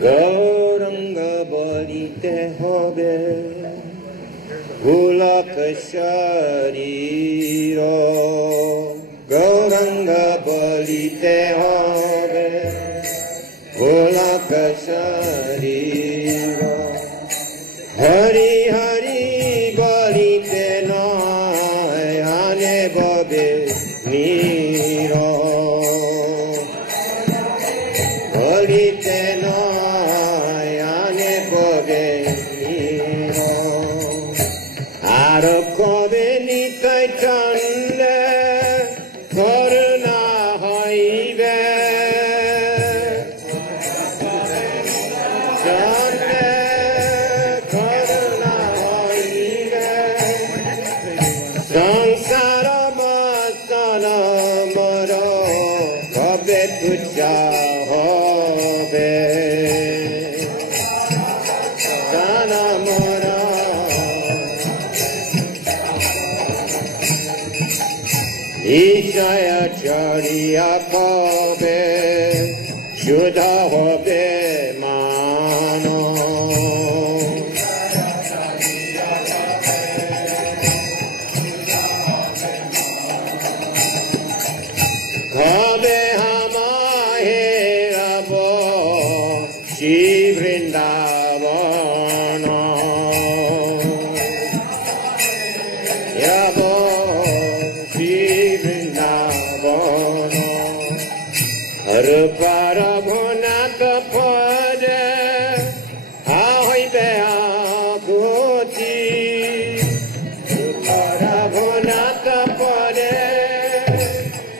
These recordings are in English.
Gauranga Balite Hobe Gulaka Shariro Gauranga Balite Hobe Gulaka Shariro Hari Hari Balite Nai Hane Babe Miro Balite Nai Hane Babe Miro Aro Kobe nitai chande Karuna haibe Chande Karuna haibe Sansara masana maro Kobe tucha hobe Sana mara Ishaya chariya kobe Shuddha hobe mano Kobe hama herabo Shri Vrindavana Yabo Harupara bhunata pade Ahoy beha kuti Harupara bhunata pade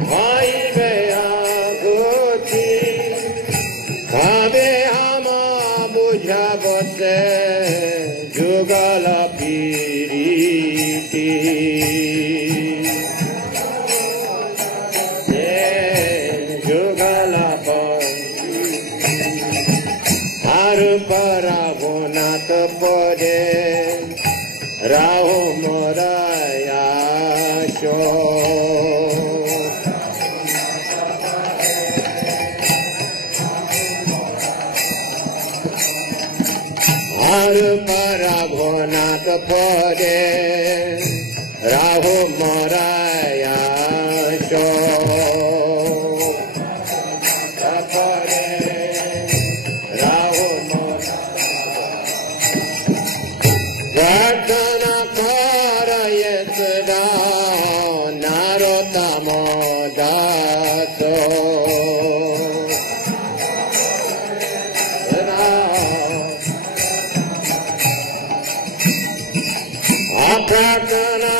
Ahoy beha kuti Kabe hama bujhabate Jugala piriti Parabonat pode Raho moraya sho Parabonat pode Raho moraya sho Vartana parayetda narotamo dato Apartana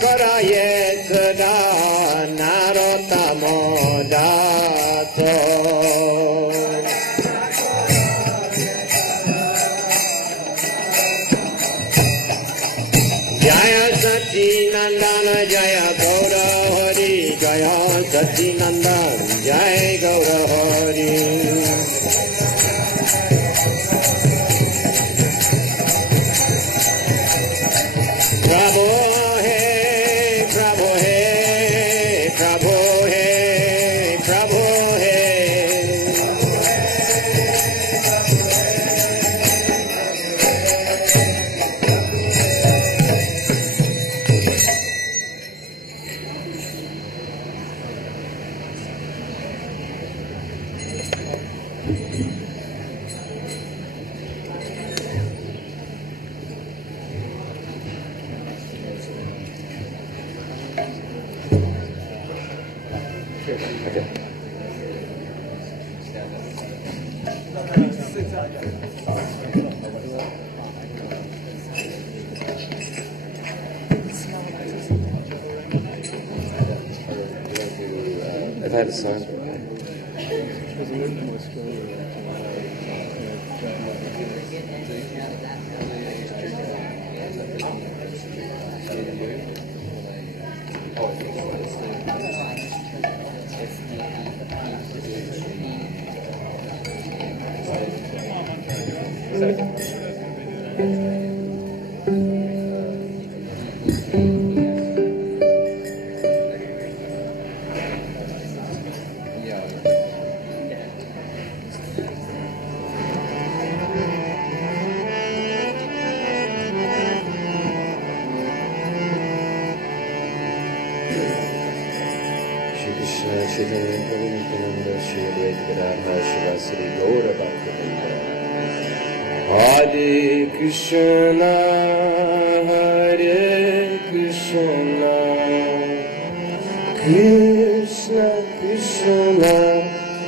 parayetda narotamo dato Jaya Satchinandana Jaya Gaura Hari Jaya Satchinandana Jaya Gaura Hari Prabhu Hey Prabhu Hey Prabhu Hey Prabhu I've had a son. Hare Krishna, Hare Krishna, Krishna Krishna,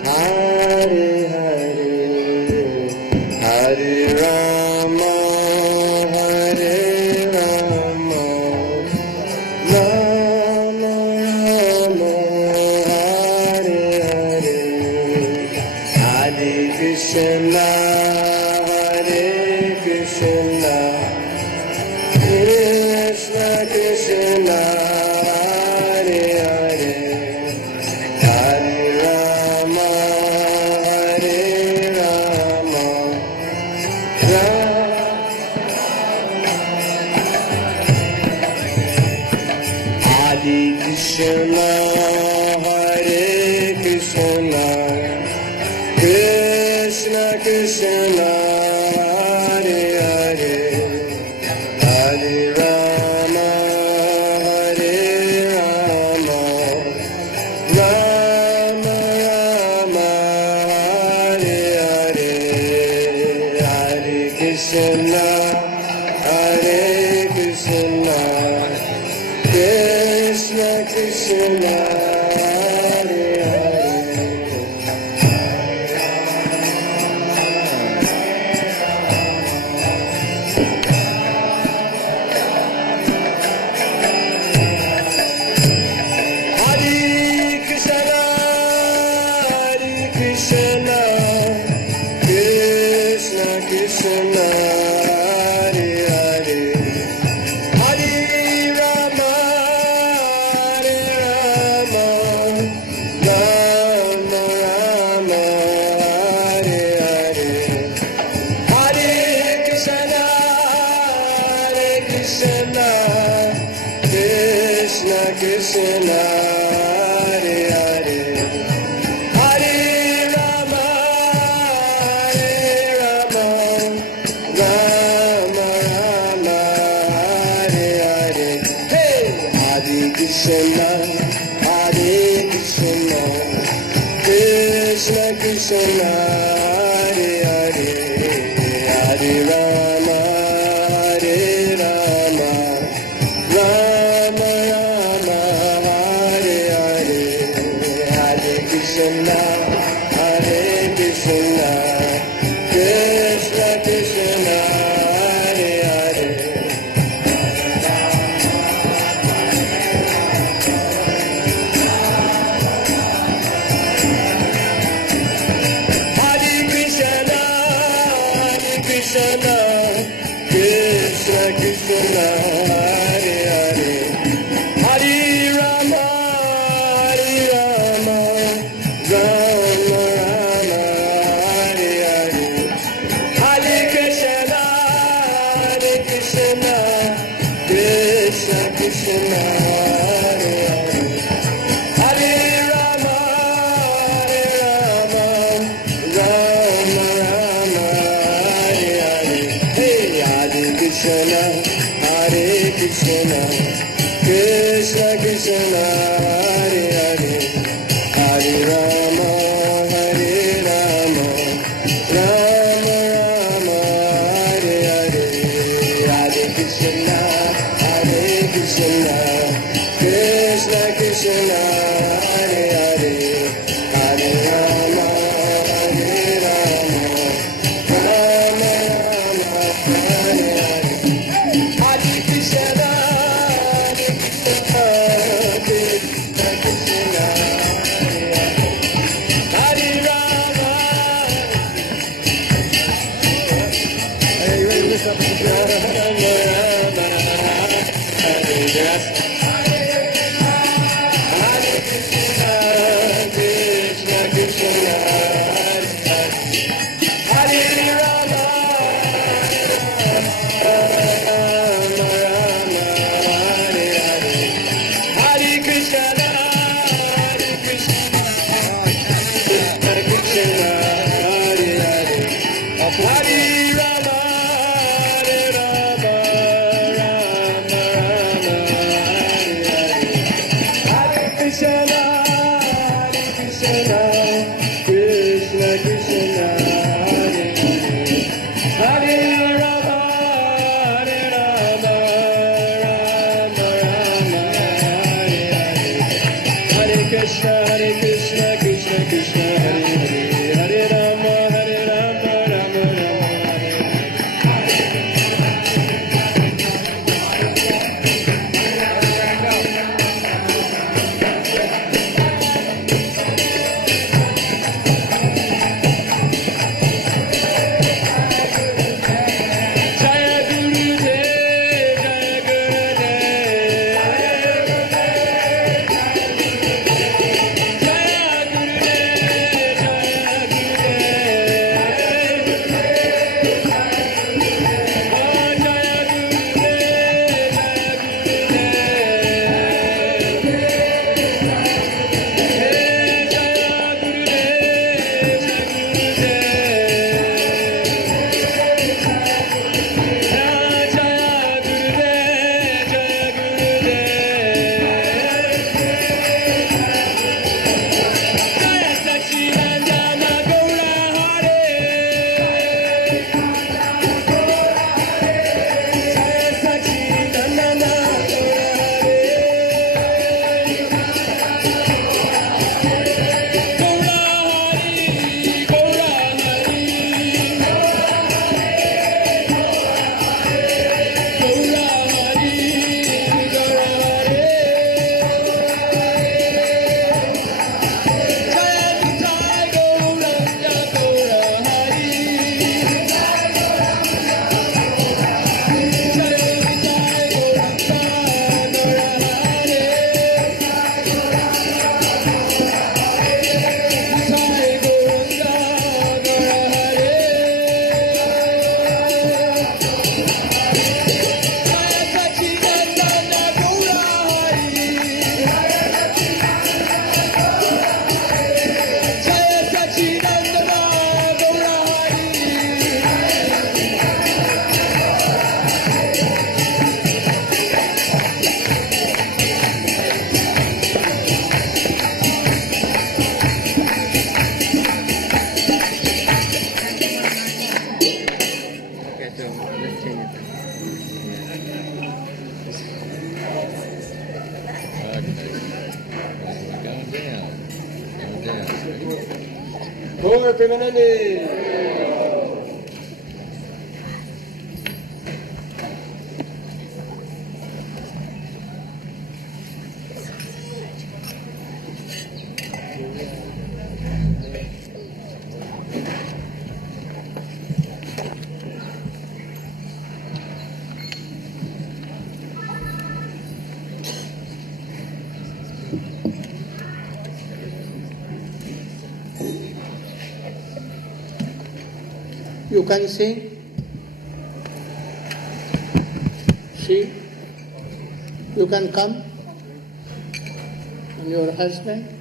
Hare Hare, Hare Rama, Hare Rama, Krishna, Hare Krishna, Krishna Krishna, Hare Hare, Hare Rama, Hare Rama, Rama Rama, Hare Hare, Hare Krishna, Hare Krishna, Krishna Krishna, Hare Hare. Krishna, Hare Hare, Hare Rama, Hare Rama, Rama Rama, Hare Hare. Hey, Hare Krishna, Hare Krishna, Krishna Krishna, Hare Hare, Hare Rama, Hare Rama, Rama Rama, Hare Hare, Hare Krishna, Hare Krishna, Krishna Krishna, Hare Hare. Hare Krishna, Hare Krishna, Krishna Krishna, Hare Hare, Hare Rama, Hare Rama, Rama Rama, Hare Hare, Hare Krishna, Hare Krishna, Krishna Krishna, Hare Hare, Hare Rama, Hare Rama, Rama Rama, Hare Hare. Hey, Hare Krishna, Hare Krishna, Krishna Krishna, Hare Hare, Hare Rama, Hare Rama, Rama Rama, Hare Hare, Hare Krishna, Hare Krishna, Krishna Krishna, Hare Hare, Hare Rama, Hare Rama, Rama Rama, Hare Hare, Hare Krishna, Hare Krishna, Krishna Krishna, Hare Rama. Are you ready to lift up the Rama, Rama, Hare Yes. Hare Krishna, Krishna Krishna, Hare Rama, Rama Rama, Hare Hare, Hare Krishna, Hare Krishna, Krishna Krishna, Hare Hare, Hare Rama, Hare Rama, Rama Rama, Premanandi. You can sing? See? You can come? And your husband?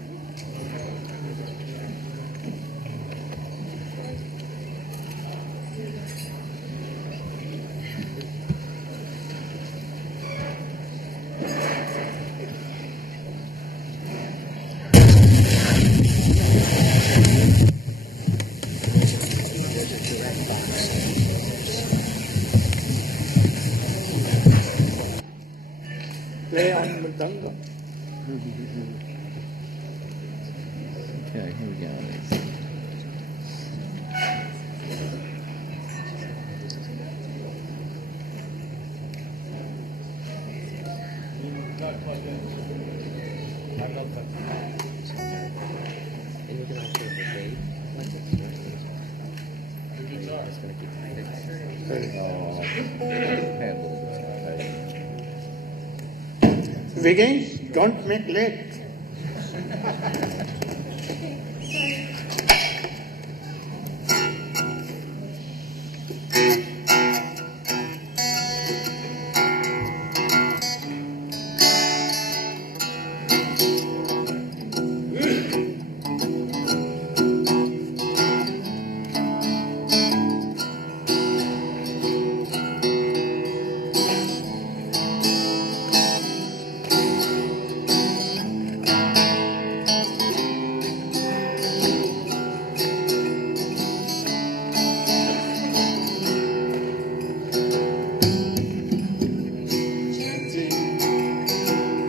Play on Mridanga. Okay, here we go. Not plugged in. I'm not plugged in. And you can also rotate once it's working. You're just going to keep Begin, don't make late.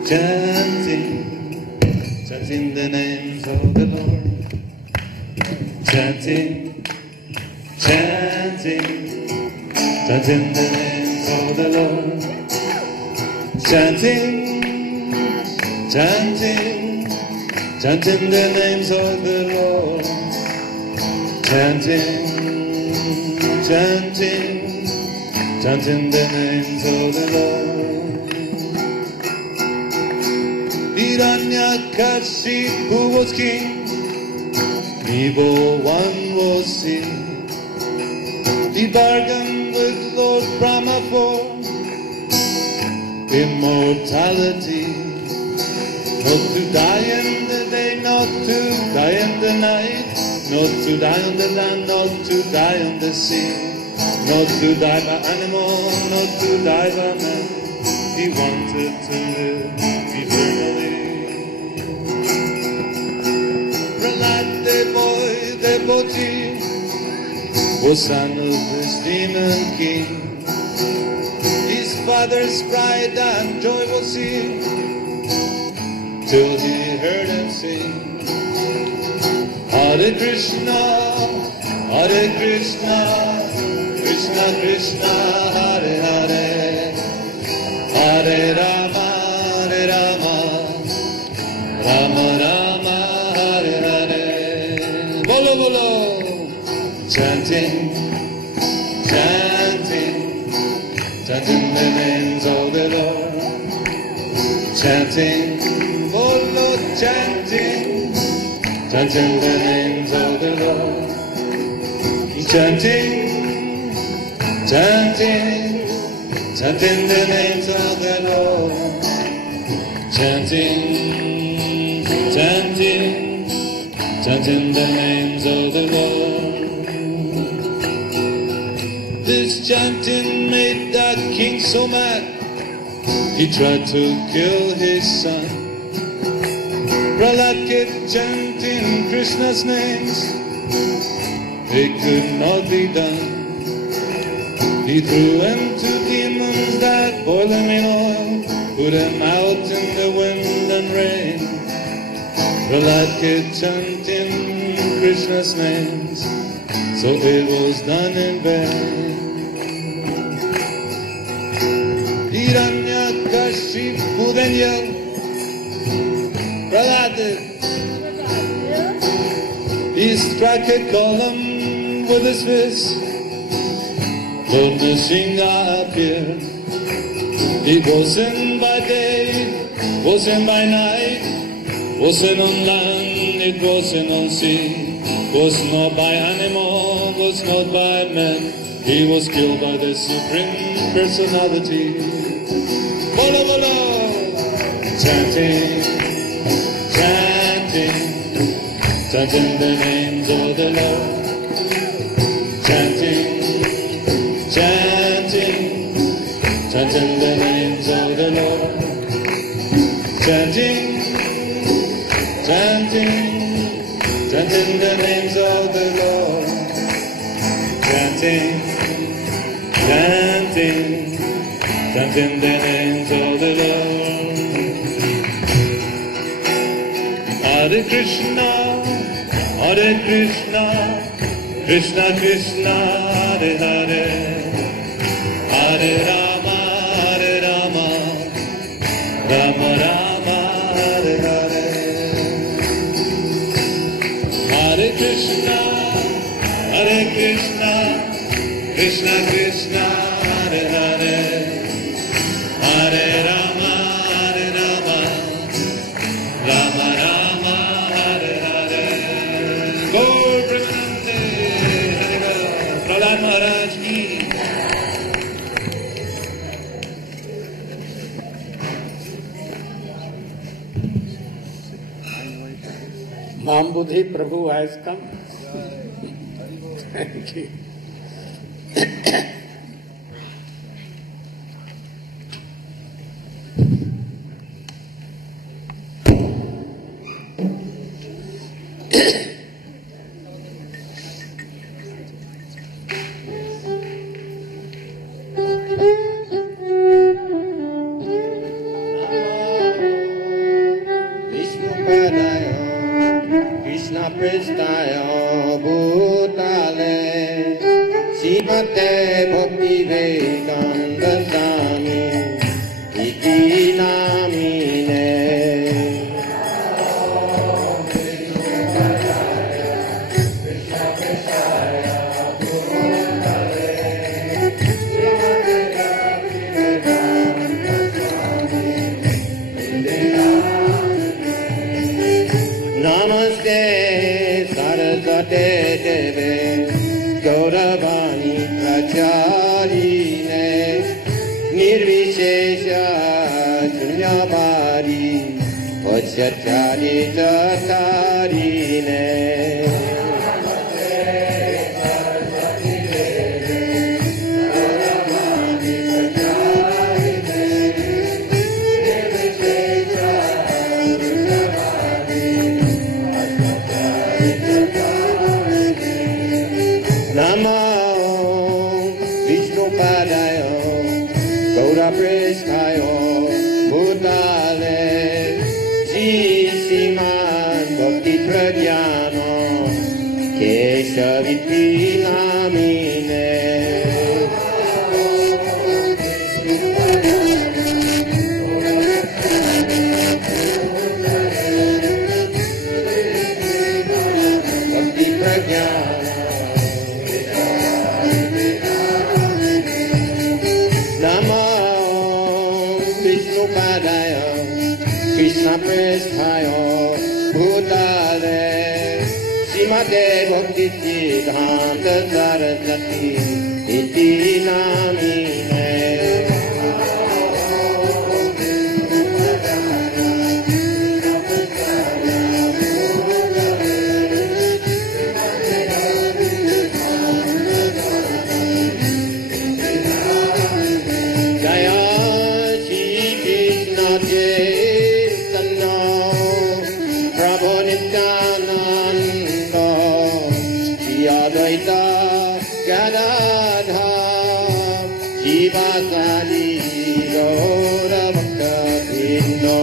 Chanting, chanting the names of the Lord. Chanting, chanting, chanting the names of the Lord. Chanting, chanting, chanting the names of the Lord. Chanting, chanting, chanting the names of the Lord. Hiranyakashipu was king, evil one was seen. He bargained with Lord Brahma for immortality, not to die in the day, not to die in the night, not to die on the land, not to die on the sea, not to die by animal, not to die by man. He wanted to live eternally. The boy, the devotee, was son of this demon king. His father's pride and joy was he, till he heard him sing. Hare Krishna, Hare Krishna, Krishna Krishna, Hare Hare, Hare Rama, Hare Rama, Rama Rama, Hare Hare. Bolo bolo, chanting, chanting, chanting the names of the Lord. Chanting, bolo, chanting, chanting the names of the Lord. Chanting, chanting, chanting the names of the Lord. Chanting, chanting, chanting the names of the Lord. This chanting made the king so mad, he tried to kill his son. Prahlad kept chanting Krishna's names, it could not be done. He threw him to demons that boiled him in oil, put him out in the wind and rain. Prahlad kept chanting Krishna's names, so it was done in vain. Hiranyakashipu then yelled, Prahlad did. He struck a column with his fist. Lord Nrsimha appeared. It wasn't by day, wasn't by night, wasn't on land, it wasn't on sea, was not by animal, was not by men. He was killed by the Supreme Personality. Bolo bolo! Chanting, chanting, chanting the names of the Lord. Chanting, chanting, chanting the names of the Lord. Chanting, chanting, chanting the names of the Lord. Chanting, chanting, chanting the names of the Lord. Hare Krishna, Hare Krishna, Krishna Krishna, Hare Hare, Hare Rama, Hare Rama, Rama Rama, Hare Hare. Hare Krishna, Hare Krishna, Krishna Krishna, Hare Hare, Hare Rama, Hare Rama, Rama Rama, Hare Hare. Go Premanande, Hare Go, Prahlad Maharaj ki. Mambudhi Prabhu has come. Thank you. Krishna Prestaya Bhutale Srimate Bhakti Vedanta Swami Iti Namine Namaste Saraswate Deve Gauravani Pracharine Nirvishesha Sunyabari Vachyachari Jatarine Namo Vishnu Padaya Gaura Prestaya Bhutale Sriman Bhakti Pradyana Keshaviti Namine Bhakti Pradyana Namo Vishnu Padaya Krishna Prestaya Bhutale Srimate Bhakti Siddhanta Saraswati Iti Namine Jaya Shri Krishna Chaitanya Prabhu Nityananda Shri Advaita Gadadhar Shivasadi Gaura Bhakta Vrinda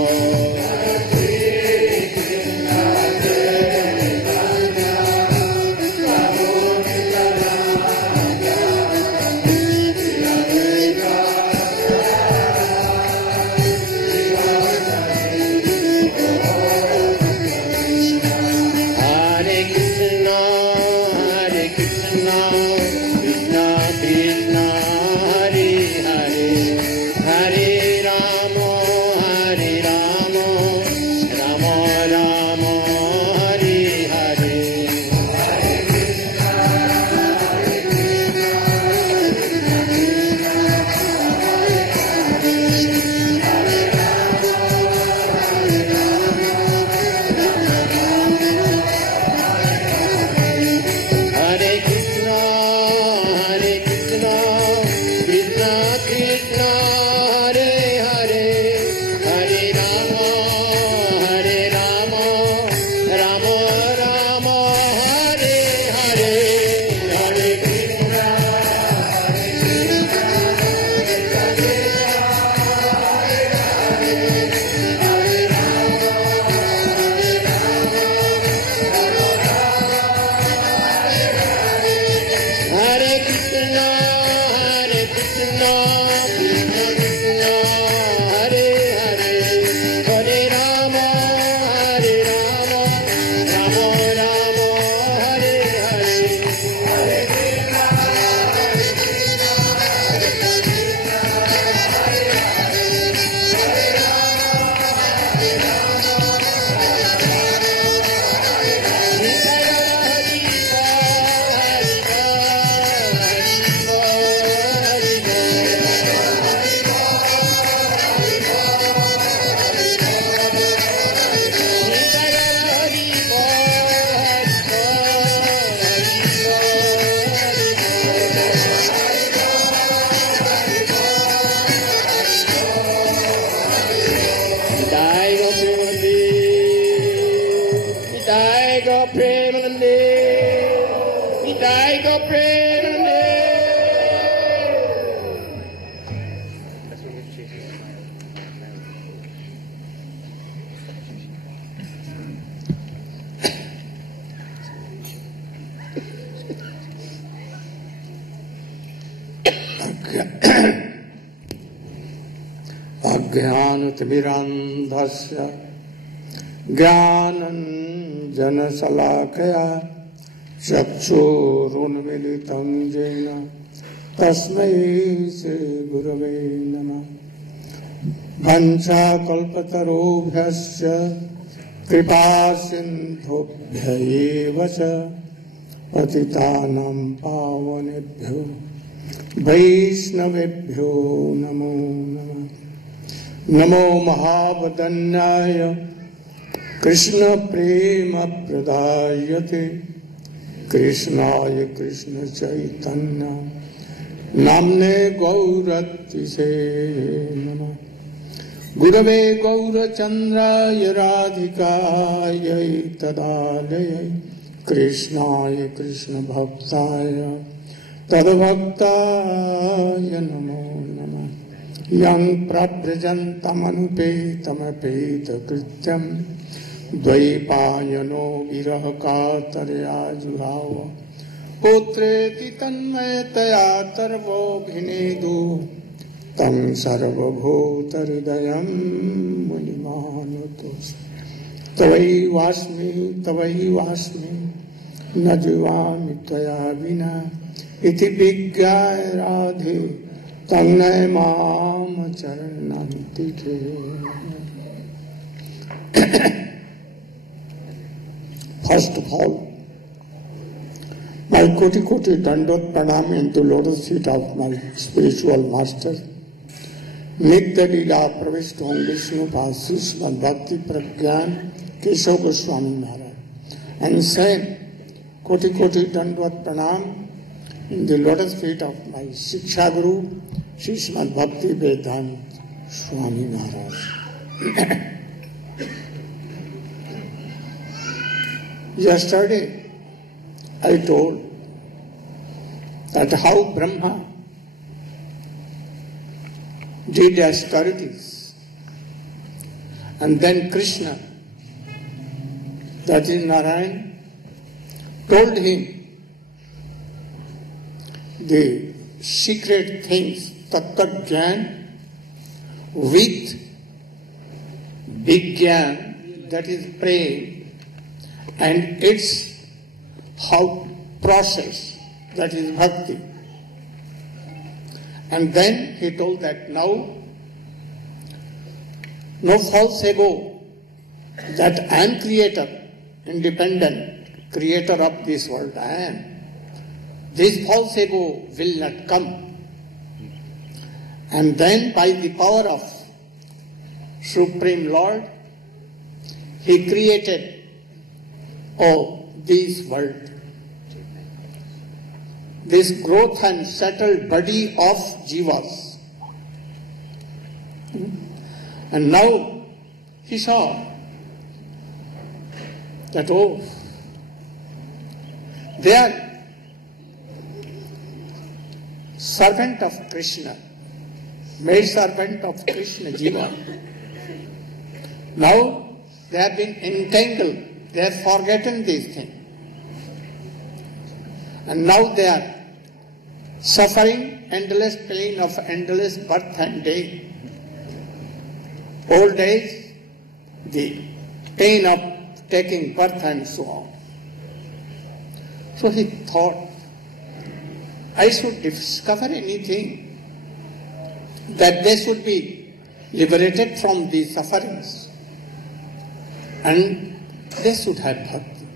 अज्ञानतिमिरान्धस्य ज्ञानञ्जनशलाकया चक्षुरुन्मीलितं येन तस्मै श्रीगुरवे नमः। वंशाकल्पतरुभ्यश्च कृपासिन्धुभ्य एव च पतितानां पावनेभ्यो वैष्णवेभ्यो नमो नमः। नमो महावदन्याय कृष्णप्रेमप्रदायते कृष्णाय कृष्णचैतन्य नाम्ने गौरतिसे नमः। गुरवे गौरचन्द्राय राधिकायै तदालयै कृष्णाय कृष्णभक्ताय तद्भक्ताय नमो नमः। यं प्रव्रजन्तमनुपेतमपेतकृत्यं द्वैपायनो विरहकातरया जुहाव पुत्रेति तन्मयतया तर्वोऽभिनेदु तं सर्वभूतहृदयं मुनिमानतोऽस्मि। तवैवास्मि न जीवामि त्वया विना इति विज्ञाय राधे तन्नय माम चरणं तिथे। First of all, my koti dandot pranam into lotus feet of my spiritual master, Nitya Leela Pravishtam Vishnu Pasis Bhakti Pragyan Keshav Goswami Maharaj, and same koti dandot pranam in the lotus feet of my Shiksha Guru, Srimad Bhakti Vedanta Swami Maharaj. Yesterday, I told that how Brahma did austerities, and then Krishna, that is Narayan, told him the secret things, Tattva Jnana, with Vigyan, that is praying, and its how process, that is bhakti. And then he told that now, no false ego, that I am creator, independent, creator of this world, I am. This false ego will not come. And then by the power of Supreme Lord, he created this world, this growth and settled body of jivas. And now he saw that, they are servant of Krishna, made servant of Krishna jiva. Now they have been entangled, they have forgotten this thing. And now they are suffering endless pain of endless birth and death. Old age, the pain of taking birth and so on. So he thought, I should discover anything that they should be liberated from these sufferings. And they should have bhakti.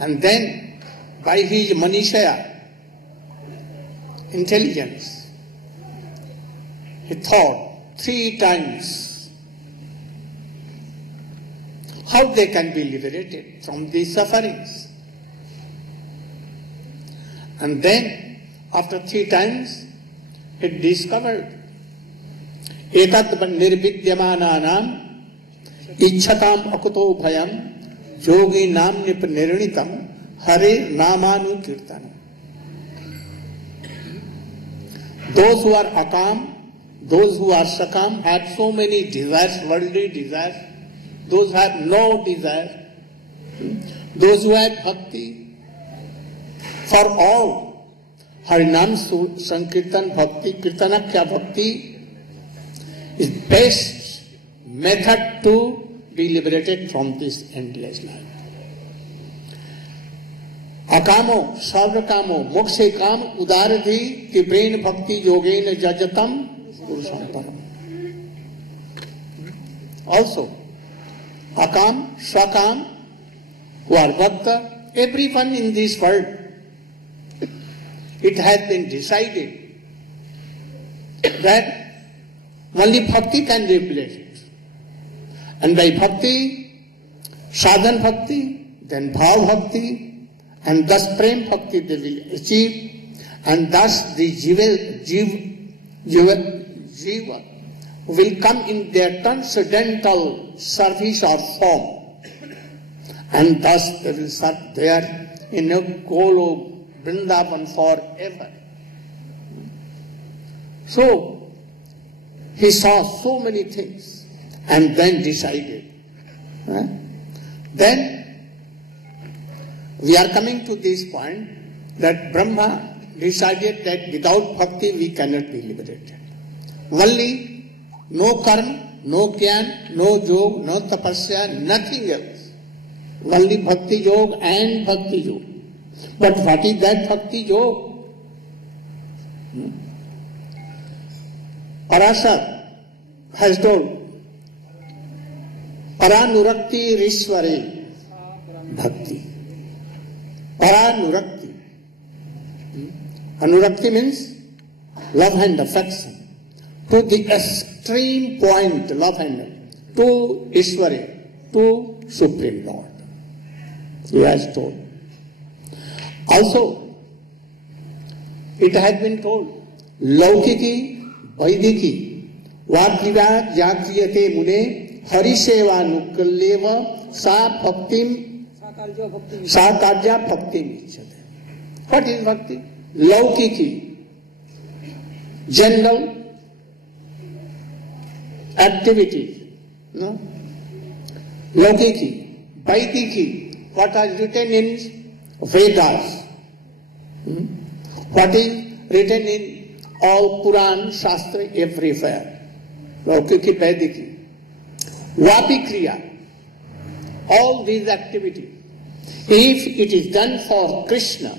And then, by his manishaya, intelligence, he thought 3 times how they can be liberated from these sufferings. And then, after 3 times, he discovered etat nirvidyamananam ichhatam akuto bhayam yogi nam nirnitam hare namanu kirtanam. Those who are akam, those who are sakam have so many desires, worldly desires. Those who have no desire, those who have bhakti, for all, Harinam Sankirtan Bhakti, Kirtanakya Bhakti is best method to be liberated from this endless life. Akamo, Sarvakamo, Mokshe Kam, Udaradhi, Tibrain Bhakti Yogena Jajatam, Purusham Param. Also, Akam, Swakam, who are Bhakta, everyone in this world, it has been decided that only Bhakti can replace it. And by Bhakti, Sadhan Bhakti, then Bhav Bhakti, and thus Prem Bhakti they will achieve, and thus the Jiva will come in their transcendental service or form, and thus they will serve there in a Golo Vrindavan forever. So, he saw so many things and then decided. Then, we are coming to this point that Brahma decided that without bhakti we cannot be liberated. Only no karma, no jnana, no yog, no tapasya, nothing else. Only bhakti yog and bhakti yog. But what is that bhakti yog? Parashar has told, Paranurakti Rishware Bhakti. Paranurakti. Anurakti means love and affection. To the extreme point, love and to Ishwari, to Supreme Lord. He has told. Also, it has been told, Laukiki, Vaidiki, Vadriva Jakriyate Mune, Hariseva Nukaleva, Sa Bhaktim, Sakarja Bhaktim Ichate. What is Bhakti? Laukiki, general activities. No? Laukiki, Vaidiki, what is written in Vedas. What is written in all Puran, Shastra, everywhere. Laukiki, Vaidiki. Vapi Kriya, all these activities. If it is done for Krishna,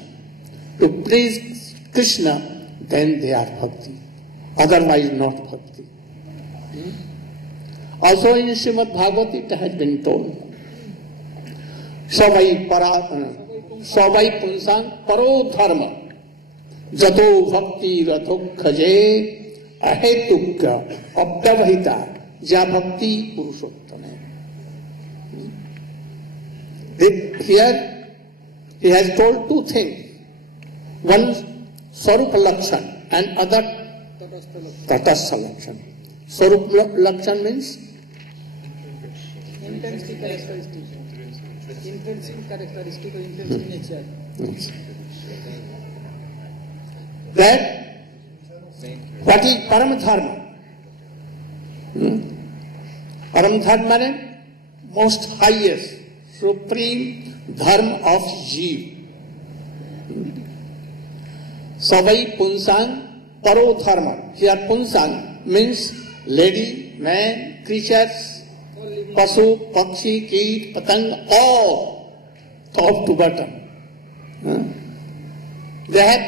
to please Krishna, then they are bhakti. Otherwise not bhakti. Also in Srimad Bhagavad it has been told, Savai Punsang Paro Dharma Jato Bhakti Rathok Khaje Ahetukya Abhyavahita Ja Bhakti Purushottama. Here he has told two things. One Sarupa Lakshan and other Tatastha Lakshan. Sarupa Lakshan means intrinsic characteristic. Intrinsic characteristic or intrinsic nature. That what is Paramadharma? Paramadharma means most highest, supreme dharma of Jeev. Savai Punsang Paro Dharma. Here Punsang means lady, man, creatures, Pasu, Pakshi, Keet, Patang, all top to bottom. They have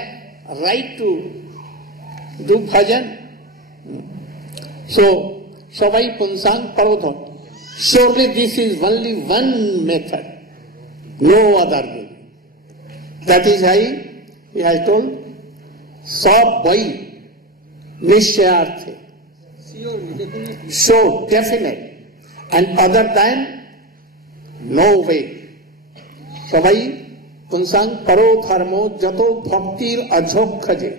right to do bhajan. So, Savai Punsang Paro Dharma. Surely this is only one method, no other way. That is why he has told, Sab Vai Nishayarthe. So definite. And other than, no way. Savai Punsang Paro Dharmo Jato Bhaktir Ajhokhaje.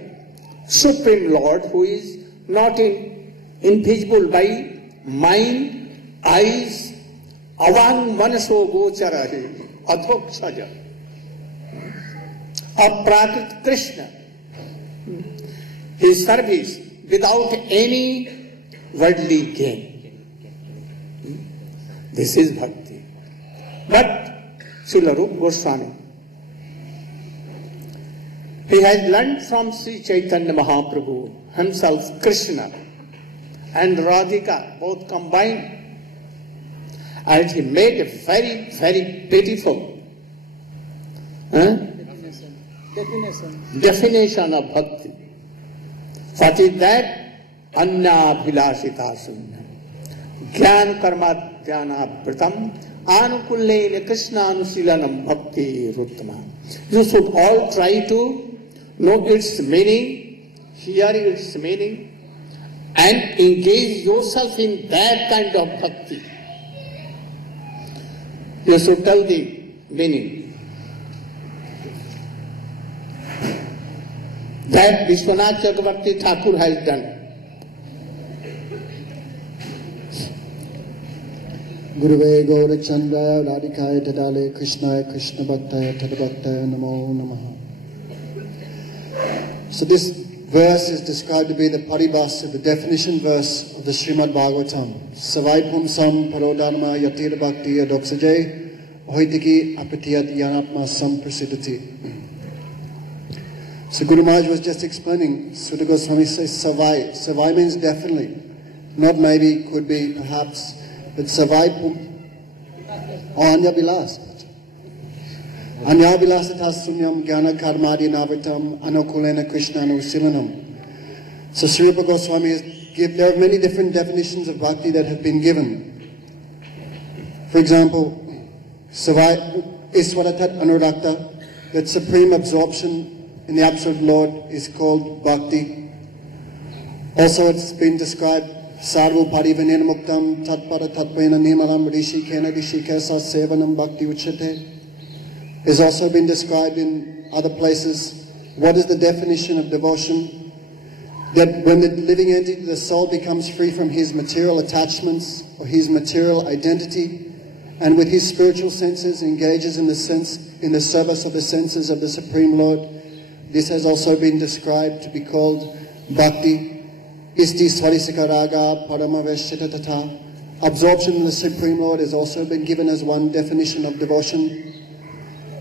Supreme Lord, who is not invisible by mind, eyes, avang manaso gocharahe, adhokshaja. Aprakrit Krishna. His service without any worldly gain. This is bhakti. But Srila Rupa Goswami, He has learned from Sri Chaitanya Mahaprabhu, himself Krishna and Radhika, both combined. And he made a very, very beautiful definition of bhakti. What is that? Anya bhilasita sunya. Jnana karma dhyana pratam anukullena krishna anusilanam bhakti ruttama. You should all try to know its meaning, hear its meaning, and engage yourself in that kind of bhakti. You should tell the meaning. That Vishwanath Chakravarti Thakur has done. Guruve Gaurachandra Radhikaya Tadale Krishnaya Krishna Bhaktaya Tadabhaktaya Namo Namaha. So this verse is described to be the paribhasa, the definition verse of the Srimad Bhagavatam. Savai Pumsam Parodharma Yatira Bhakti Adoksaje Ahoitiki Apatiyat Yanatma Samprasidati. So Guru Maharaj was just explaining, Sutta Goswami says Savai. Savai means definitely, not maybe, could be, perhaps, but Savai Pum or Anya Bilas. Anya Bilasata Sunyam Gyana Karmadi Navatam Anukulena Krishna Anusilanam. So Sri Rupa Goswami has there are many different definitions of bhakti that have been given. For example, Savai Iswaratat Anurakta, that supreme absorption in the absolute Lord is called bhakti. Also it's been described Sarvu Parivanena Muktam Tatpara Tatpena Nimalam Rishikena Rishikesa Sevanam Bhakti Uchate has also been described in other places. What is the definition of devotion? That when the living entity, the soul, becomes free from his material attachments or his material identity, and with his spiritual senses engages in the service of the senses of the Supreme Lord. This has also been described to be called bhakti. Isti Swarisika Raga Paramaveshita Tata. Absorption in the Supreme Lord has also been given as one definition of devotion.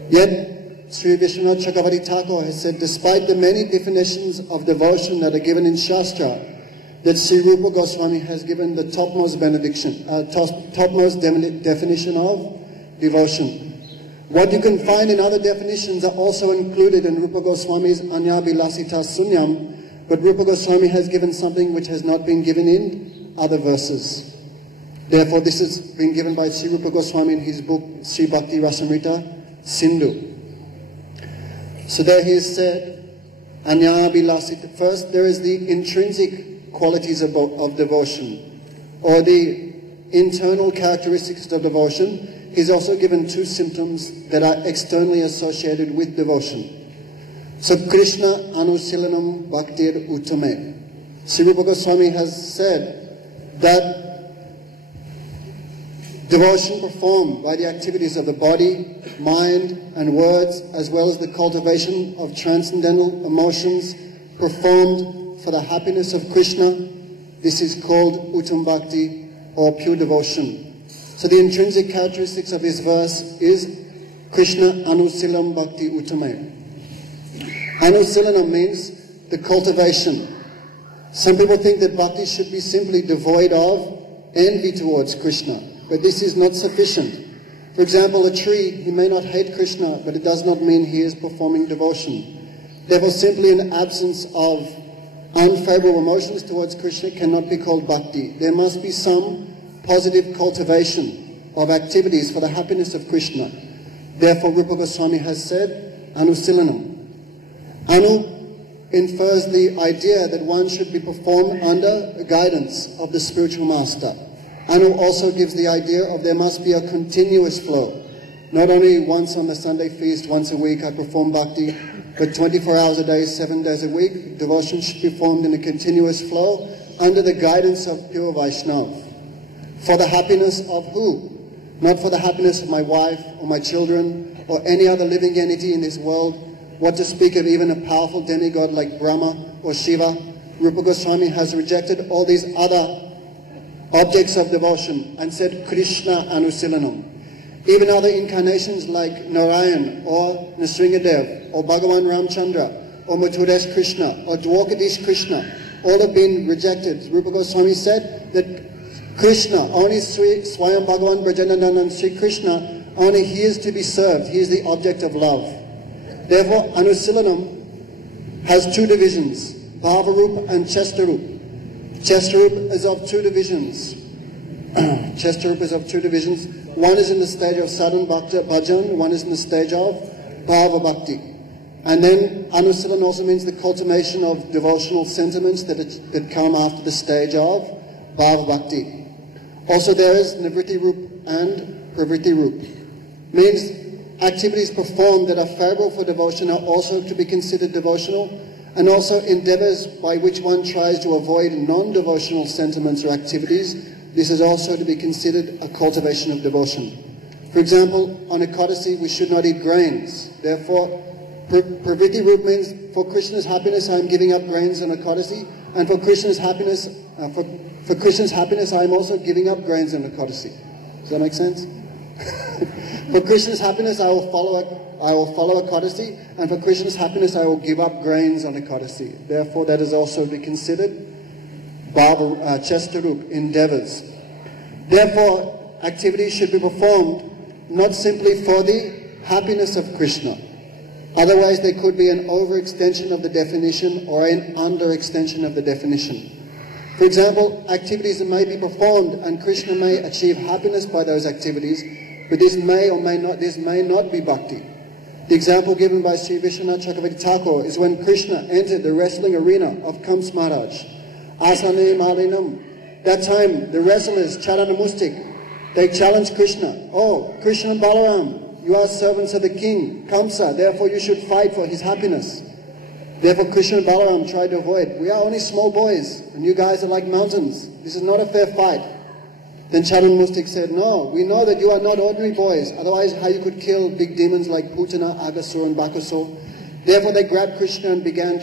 Yet, Sri Vishwanath Chakravarti Thakur has said, despite the many definitions of devotion that are given in Shastra, that Sri Rupa Goswami has given the topmost definition of devotion. What you can find in other definitions are also included in Rupa Goswami's Anya Bilasita Sunyam, but Rupa Goswami has given something which has not been given in other verses. Therefore, this has been given by Sri Rupa Goswami in his book Sri Bhakti Rasamrita Sindhu. So there he has said, Anya Bilasita. First, there is the intrinsic qualities of devotion, or the internal characteristics of devotion. He's also given two symptoms that are externally associated with devotion. So Krishna Anusilanam Bhaktir Uttame. Sri Rupa Goswami has said that devotion performed by the activities of the body, mind, and words, as well as the cultivation of transcendental emotions performed for the happiness of Krishna, this is called Uttam Bhakti, or pure devotion. So the intrinsic characteristics of this verse is Krishna Anusilam Bhakti Uttame. Anusilanam means the cultivation. Some people think that bhakti should be simply devoid of envy towards Krishna, but this is not sufficient. For example, a tree, he may not hate Krishna, but it does not mean he is performing devotion. Therefore, simply an absence of unfavorable emotions towards Krishna cannot be called bhakti. There must be some positive cultivation of activities for the happiness of Krishna. Therefore, Rupa Goswami has said, Anusilanam. Anu infers the idea that one should be performed under the guidance of the spiritual master. Anu also gives the idea of there must be a continuous flow. Not only once on the Sunday feast, once a week I perform bhakti, but 24 hours a day, 7 days a week, devotion should be formed in a continuous flow under the guidance of pure Vaishnava. For the happiness of who? Not for the happiness of my wife or my children or any other living entity in this world. What to speak of even a powerful demigod like Brahma or Shiva. Rupa Goswami has rejected all these other objects of devotion and said Krishna Anusilanam. Even other incarnations like Narayan or Nrsingadev or Bhagavan Ramchandra, or Mathuresh Krishna, or Dwarkadish Krishna, all have been rejected. Rupa Goswami said that Krishna, only Sri Swayam Bhagavan Brajanandan Sri Krishna, only he is to be served. He is the object of love. Therefore, Anusilanam has two divisions, Bhavarup and Chestarup. Chestarup is of two divisions. Chestarup is of two divisions. One is in the stage of sadhan bhakti bhajan, one is in the stage of bhava bhakti. And then Anusilan also means the cultivation of devotional sentiments that come after the stage of bhava bhakti. Also there is nivritti rup and pravritti rup. Means activities performed that are favorable for devotion are also to be considered devotional, and also endeavors by which one tries to avoid non-devotional sentiments or activities. This is also to be considered a cultivation of devotion. For example, on Ekadasi we should not eat grains. Therefore, pravritti rup means for Krishna's happiness I am giving up grains on Ekadasi, and for Krishna's happiness, I am also giving up grains on Ekadasi. Does that make sense? For Krishna's happiness I will follow Ekadasi, and for Krishna's happiness I will give up grains on Ekadasi. Therefore, that is also to be considered Chestarup, endeavors. Therefore, activities should be performed not simply for the happiness of Krishna. Otherwise, there could be an overextension of the definition or an underextension of the definition. For example, activities that may be performed and Krishna may achieve happiness by those activities, but this may not be bhakti. The example given by Sri Vishwanath Chakravarti Thakur is when Krishna entered the wrestling arena of Kams Maharaj. Asane Malinam. That time, the wrestlers, Charana Mustik, they challenged Krishna. Oh, Krishna and Balaram, you are servants of the king, Kamsa, therefore you should fight for his happiness. Therefore Krishna and Balaram tried to avoid. We are only small boys, and you guys are like mountains. This is not a fair fight. Then Charana Mustik said, no, we know that you are not ordinary boys, otherwise how you could kill big demons like Putana, Aghasur and Bakasur. Therefore they grabbed Krishna and began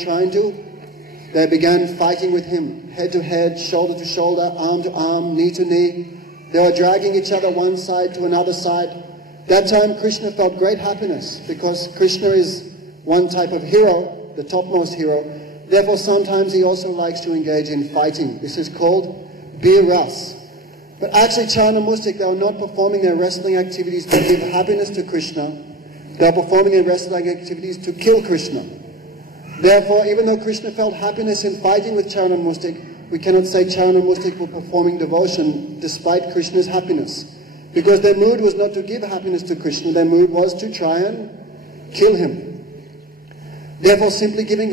fighting with him, head to head, shoulder to shoulder, arm to arm, knee to knee. They were dragging each other one side to another side. That time Krishna felt great happiness because Krishna is one type of hero, the topmost hero. Therefore sometimes he also likes to engage in fighting. This is called Bir Ras. But actually Charana Mustik, they were not performing their wrestling activities to give happiness to Krishna. They were performing their wrestling activities to kill Krishna. Therefore, even though Krishna felt happiness in fighting with Charana Mustik, we cannot say Charana Mustik were performing devotion despite Krishna's happiness. Because their mood was not to give happiness to Krishna, their mood was to try and kill him. Therefore, simply giving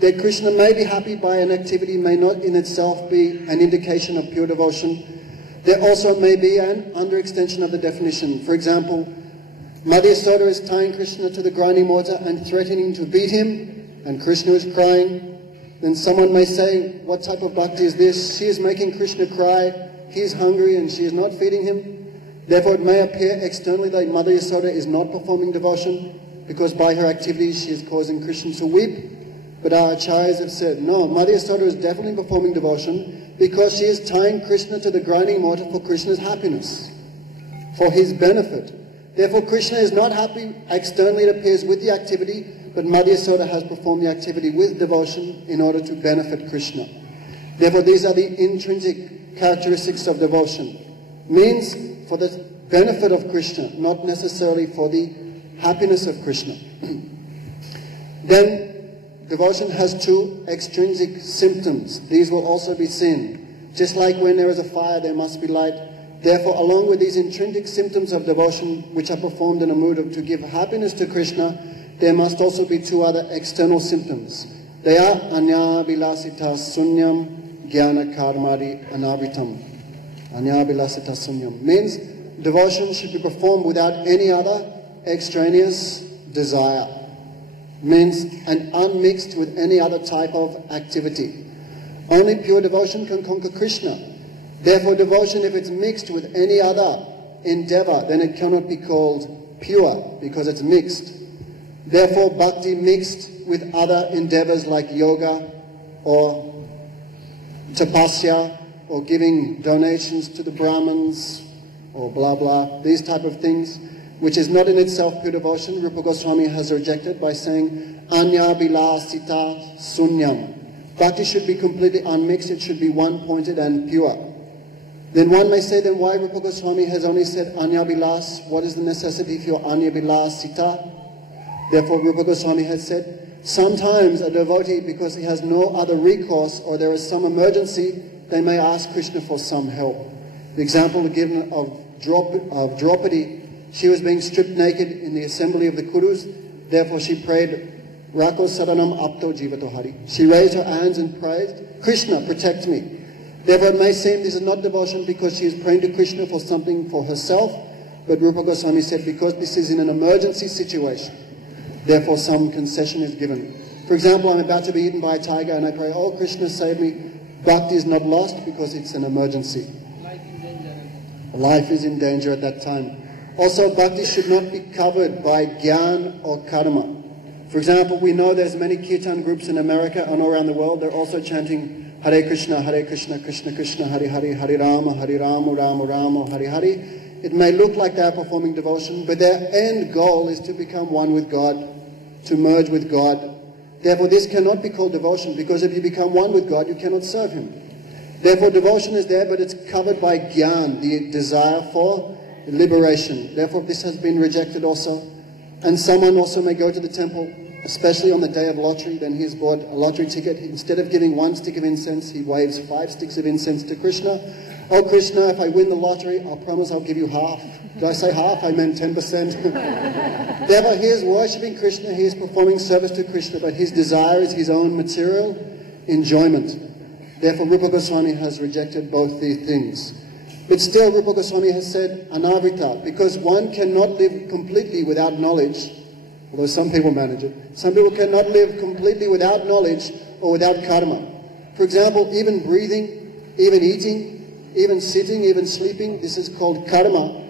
that Krishna may be happy by an activity may not in itself be an indication of pure devotion. There also may be an underextension of the definition. For example, Madhya Soda is tying Krishna to the grinding mortar and threatening to beat him, and Krishna is crying. Then someone may say, what type of bhakti is this? She is making Krishna cry, he is hungry and she is not feeding him. Therefore it may appear externally that Mother Yasoda is not performing devotion because by her activities she is causing Krishna to weep. But our acharyas have said, no, Mother Yasoda is definitely performing devotion because she is tying Krishna to the grinding mortar for Krishna's happiness, for his benefit. Therefore Krishna is not happy externally, it appears, with the activity, but Madhya Soda has performed the activity with devotion in order to benefit Krishna. Therefore these are the intrinsic characteristics of devotion. Means for the benefit of Krishna, not necessarily for the happiness of Krishna. Then devotion has two extrinsic symptoms. These will also be seen. Just like when there is a fire, there must be light. Therefore, along with these intrinsic symptoms of devotion, which are performed in a mood of to give happiness to Krishna, there must also be two other external symptoms. They are anya vilasita sunyam jnana karmari anavritam. Anya vilasita sunyam means devotion should be performed without any other extraneous desire. Means and unmixed with any other type of activity. Only pure devotion can conquer Krishna. Therefore devotion, if it's mixed with any other endeavor, then it cannot be called pure because it's mixed. Therefore bhakti mixed with other endeavors like yoga or tapasya or giving donations to the Brahmins or blah blah, these type of things, which is not in itself pure devotion, Rupa Goswami has rejected by saying, Anya Vilasita Sunyam. Bhakti should be completely unmixed, it should be one-pointed and pure. Then one may say, then why Rupa Goswami has only said Anya Vilas? What is the necessity for Anya Vilasita? Therefore Rupa Goswami has said, sometimes a devotee, because he has no other recourse or there is some emergency, they may ask Krishna for some help. The example given of Draupadi, she was being stripped naked in the assembly of the Kurus, therefore she prayed, Rako Saranam Apto Jivato Hari. She raised her hands and prayed, Krishna, protect me. Therefore it may seem this is not devotion because she is praying to Krishna for something for herself, but Rupa Goswami said because this is in an emergency situation, therefore some concession is given. For example, I'm about to be eaten by a tiger and I pray, oh Krishna save me. Bhakti is not lost because it's an emergency. Life is in danger at that time. Also, bhakti should not be covered by gyan or karma. For example, we know there's many kirtan groups in America and all around the world. They're also chanting Hare Krishna, Krishna Krishna, Hare Hare, Hare Rama, Rama Rama, Hare Hare. It may look like they're performing devotion, but their end goal is to become one with God, to merge with God. Therefore, this cannot be called devotion, because if you become one with God, you cannot serve Him. Therefore, devotion is there, but it's covered by gyan, the desire for liberation. Therefore, this has been rejected also. And someone also may go to the temple, especially on the day of lottery, then he's bought a lottery ticket. Instead of giving 1 stick of incense, he waves 5 sticks of incense to Krishna. Oh Krishna, if I win the lottery, I'll promise I'll give you half. Did I say half? I meant 10%. Therefore, he is worshipping Krishna, he is performing service to Krishna, but his desire is his own material enjoyment. Therefore, Rupa Goswami has rejected both these things. But still, Rupa Goswami has said anavrita, because one cannot live completely without knowledge, although some people manage it. Some people cannot live completely without knowledge or without karma. For example, even breathing, even eating, even sitting, even sleeping, this is called karma.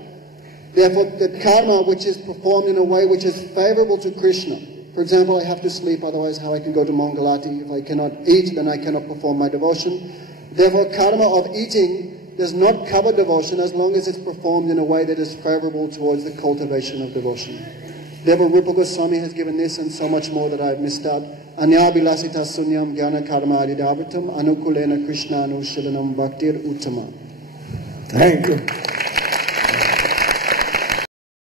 Therefore, the karma which is performed in a way which is favorable to Krishna. For example, I have to sleep, otherwise how I can go to Mangalati? If I cannot eat, then I cannot perform my devotion. Therefore, karma of eating does not cover devotion as long as it's performed in a way that is favorable towards the cultivation of devotion. Therefore, Rupa Goswami has given this and so much more that I have missed out. Anya vilasita sunyam jnana karma adidavritam anukulena krishna anushilanam bhaktir uttama. Thank you.